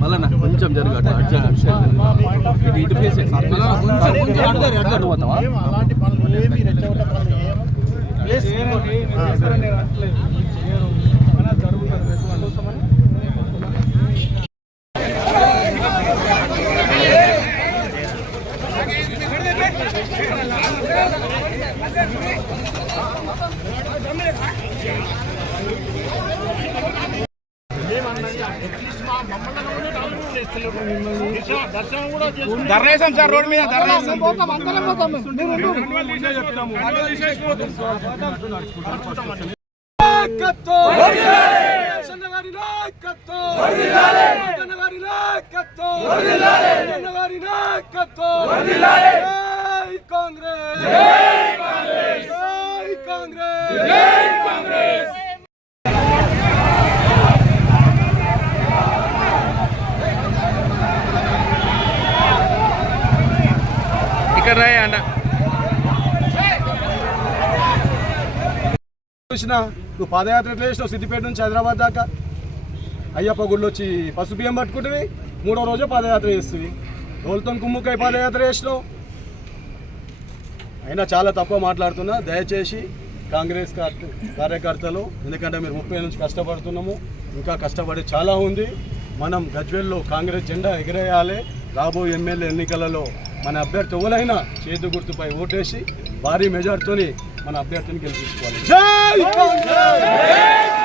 మళ్ళా కొంచెం జరగట ఇటు ఫేస్ పోతావా అలాంటి పనులు ఏమి రెచ్చగొట్టే ధర్నేసం సార్ రోడ్ మీద చూసినా నువ్వు పాదయాత్ర ఎట్లా చేసినావు సిద్దిపేట నుంచి హైదరాబాద్ దాకా అయ్యప్ప గుళ్ళు వచ్చి పసుపు బియ్యం పట్టుకుంటుంది 3వ రోజే పాదయాత్ర చేస్తుంది రోల్తో కుమ్ముకై పాదయాత్ర చేసినావు అయినా చాలా తక్కువ మాట్లాడుతున్నా దయచేసి కాంగ్రెస్ కార్యకర్తలు ఎందుకంటే మీరు 30 నుంచి కష్టపడుతున్నాము ఇంకా కష్టపడి చాలా ఉంది మనం గజ్వేల్లో కాంగ్రెస్ జెండా ఎగిరేయాలి రాబోయే ఎమ్మెల్యే ఎన్నికలలో మన అభ్యర్థి ఎవరైనా చేతి గుర్తుపై ఓటేసి భారీ మెజార్టీతోని మన అభ్యర్థిని గెలిపించుకోవాలి జై కాంగ్రెస్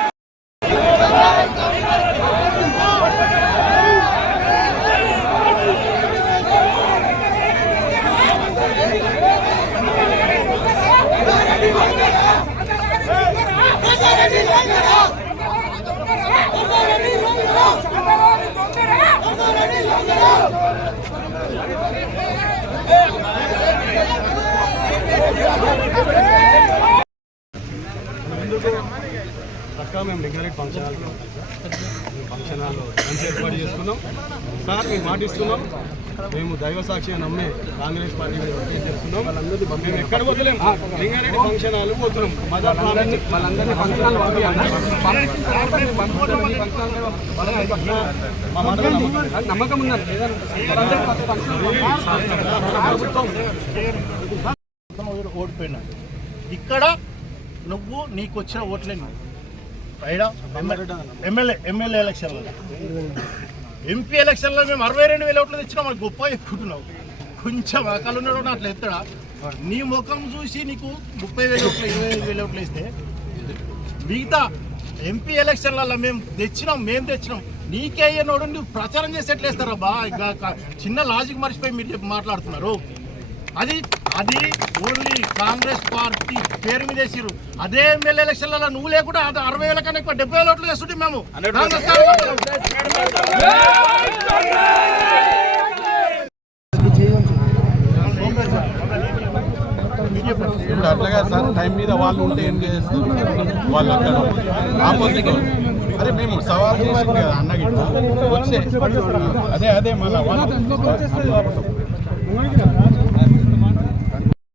అక్క మేము లింగారెడ్డి ఫంక్షన్ హాల్లో మంచి ఏర్పాటు చేసుకున్నాం సార్ మేము మాటిస్తున్నాం మేము దైవ సాక్షిగా నమ్మే కాంగ్రెస్ పార్టీ చెప్తున్నాం మేము ఎక్కడ పోతలేం లింగారెడ్డి ఫంక్షన్ హాల్ పోతున్నాం నమ్మకం ఓడిపోయినా ఇక్కడ నువ్వు నీకు వచ్చిన ఓట్లేని ఎమ్మెల్యే ఎలక్షన్లలో ఎంపీ ఎలక్షన్లో మేము 62,000 ఓట్లు తెచ్చినాం మనకు గొప్ప ఎక్కుంటున్నావు కొంచెం అకాలు ఉన్నాడు అట్లా ఎత్తడా నీ ముఖం చూసి నీకు 30,000 ఓట్లు 25,000 ఓట్లు వేస్తే మిగతా ఎంపీ ఎలక్షన్లలో మేము తెచ్చినాం నీకే అయ్యనోడు నువ్వు ప్రచారం చేసి ఎట్లా వేస్తారా బా చిన్న లాజిక్ మర్చిపోయి మీరు మాట్లాడుతున్నారు అది ఓన్లీ కాంగ్రెస్ పార్టీ పేరు మీద వేసారు అదే ఎమ్మెల్యే ఎలక్షన్లలో నువ్వు లేకుండా అది 60,000 కన్నా ఎక్కువ 70,000 ఓట్లు వేస్తుంటే మేము అట్లాగా సార్ టైం మీద వాళ్ళు ఉంటే ఏం చేస్తారు వాళ్ళు అక్కడ ఆపోజిట్ అరే మేము సవాల్ చేసి అన్నగిట్టు వచ్చే అదే మళ్ళీ వాళ్ళు